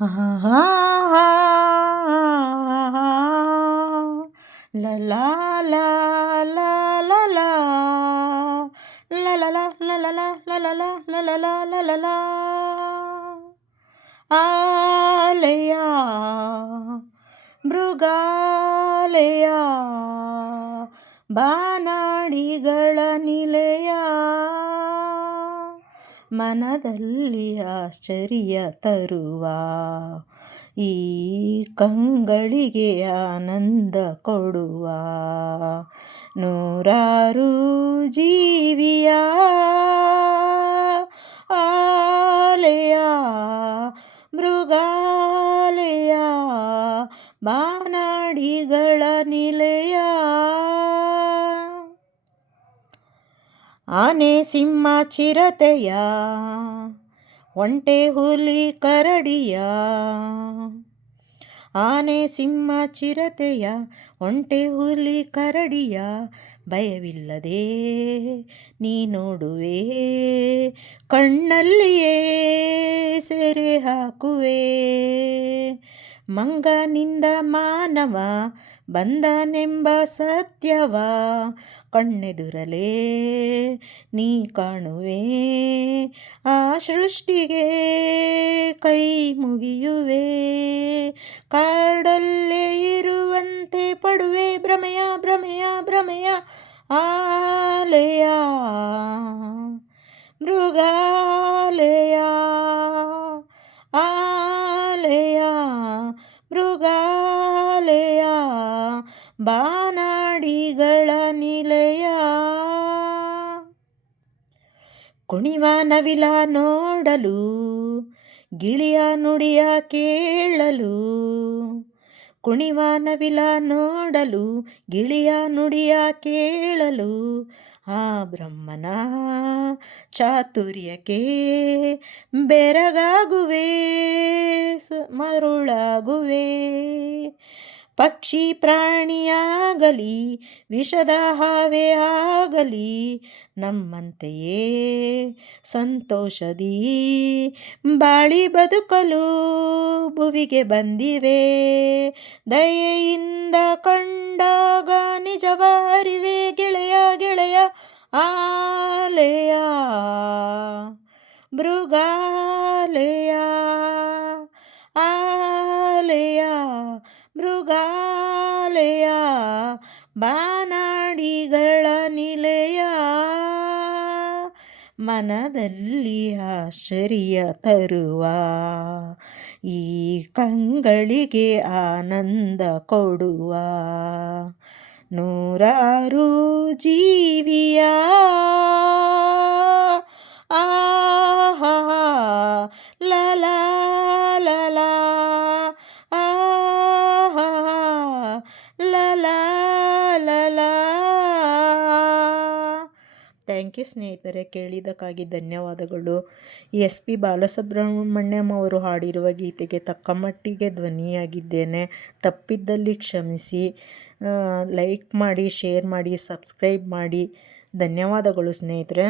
ಆಹಾ ಲಾ ಲಾ ಲಾ ಲಾ ಲಾ ಲಾ ಲಾ ಲಾ ಲಾ ಲಾ ಲಾ ಲಾ ಲಾ ಲಾ ಲಾ ಲಾ ಲಾ ಲಾ ಆಲಯ ಮೃಗಾಲಯ ಬಾನಾಡಿಗಳ ನಿಲಯ ಮನದಲ್ಲಿ ಆಶ್ಚರ್ಯ ತರುವ ಈ ಕಂಗಳಿಗೆ ಆನಂದ ಕೊಡುವ ನೂರಾರು ಜೀವಿಯ ಆಲಯ ಮೃಗಾಲಯ ಬಾನಾಡಿಗಳ ನಿಲಯ ಆನೆ ಸಿಂಹ ಚಿರತೆಯ ಒಂಟೆ ಹುಲಿ ಕರಡಿಯ ಆನೆ ಸಿಂಹ ಚಿರತೆಯ ಒಂಟೆ ಹುಲಿ ಕರಡಿಯ ಭಯವಿಲ್ಲದೆ ನೀ ನೋಡುವೆ ಕಣ್ಣಲ್ಲಿಯೇ ಸೆರೆ ಹಾಕುವೆ ಮಂಗನಿಂದ ಮಾನವ ಬಂದನೆಂಬ ಸತ್ಯವ ಕಣ್ಣೆದುರಲೇ ನೀ ಕಾಣುವೆ ಆ ಸೃಷ್ಟಿಗೆ ಕೈ ಮುಗಿಯುವೆ ಕಾಡಲ್ಲೇ ಇರುವಂತೆ ಪಡುವೆ ಭ್ರಮೆಯ ಭ್ರಮೆಯ ಭ್ರಮೆಯ ಆಲಯ ಮೃಗಾಲಯ ಆಲಯ ಮೃಗಾಲಯ ಬಾನಾಡಿಗಳ ನಿಲಯ ಕುಣಿವ ನವಿಲ ನೋಡಲು ಗಿಳಿಯ ನುಡಿಯ ಕೇಳಲು ಕುಣಿವ ನವಿಲ ನೋಡಲು ಗಿಳಿಯ ನುಡಿಯ ಕೇಳಲು ಆ ಬ್ರಹ್ಮನ ಚಾತುರ್ಯಕ್ಕೆ ಬೆರಗಾಗುವೆ ಮರುಳಾಗುವೆ ಪಕ್ಷಿ ಪ್ರಾಣಿಯಾಗಲಿ ವಿಷದ ಹಾವೇ ಆಗಲಿ ನಮ್ಮಂತೆಯೇ ಸಂತೋಷದಿ ಬಾಳಿ ಬದುಕಲು ಭುವಿಗೆ ಬಂದಿವೆ ದಯೆಯಿಂದ ಕಂಡಾಗ ನಿಜವ ಅರಿವೆ ಗೆಳೆಯ ಗೆಳೆಯ ಆಲಯ ಮೃಗಾಲಯ ಆಲಯ ಮೃಗಾಲಯ ಬಾನಾಡಿಗಳ ನಿಲಯ ಮನದಲ್ಲಿ ಆಶ್ಚರ್ಯ ತರುವ ಈ ಕಂಗಳಿಗೆ ಆನಂದ ಕೊಡುವ ನೂರಾರು ಜೀವಿಯ ಆಹಾ ಲಾ ಲಾ ಲಾ ಲಾ ಆಹಾ ಲಾ ಲಾ ಲಾ ಲಾ. ಥ್ಯಾಂಕ್ ಯು ಸ್ನೇಹಿತರೆ, ಕೇಳಿದ್ದಕ್ಕಾಗಿ ಧನ್ಯವಾದಗಳು. ಎಸ್ ಪಿ ಬಾಲಸುಬ್ರಹ್ಮಣ್ಯಂ ಅವರು ಹಾಡಿರುವ ಗೀತೆಗೆ ತಕ್ಕ ಮಟ್ಟಿಗೆ ಧ್ವನಿಯಾಗಿದ್ದೇನೆ. ತಪ್ಪಿದ್ದಲ್ಲಿ ಕ್ಷಮಿಸಿ. ಲೈಕ್ ಮಾಡಿ, ಶೇರ್ ಮಾಡಿ, ಸಬ್ಸ್ಕ್ರೈಬ್ ಮಾಡಿ. ಧನ್ಯವಾದಗಳು ಸ್ನೇಹಿತರೆ.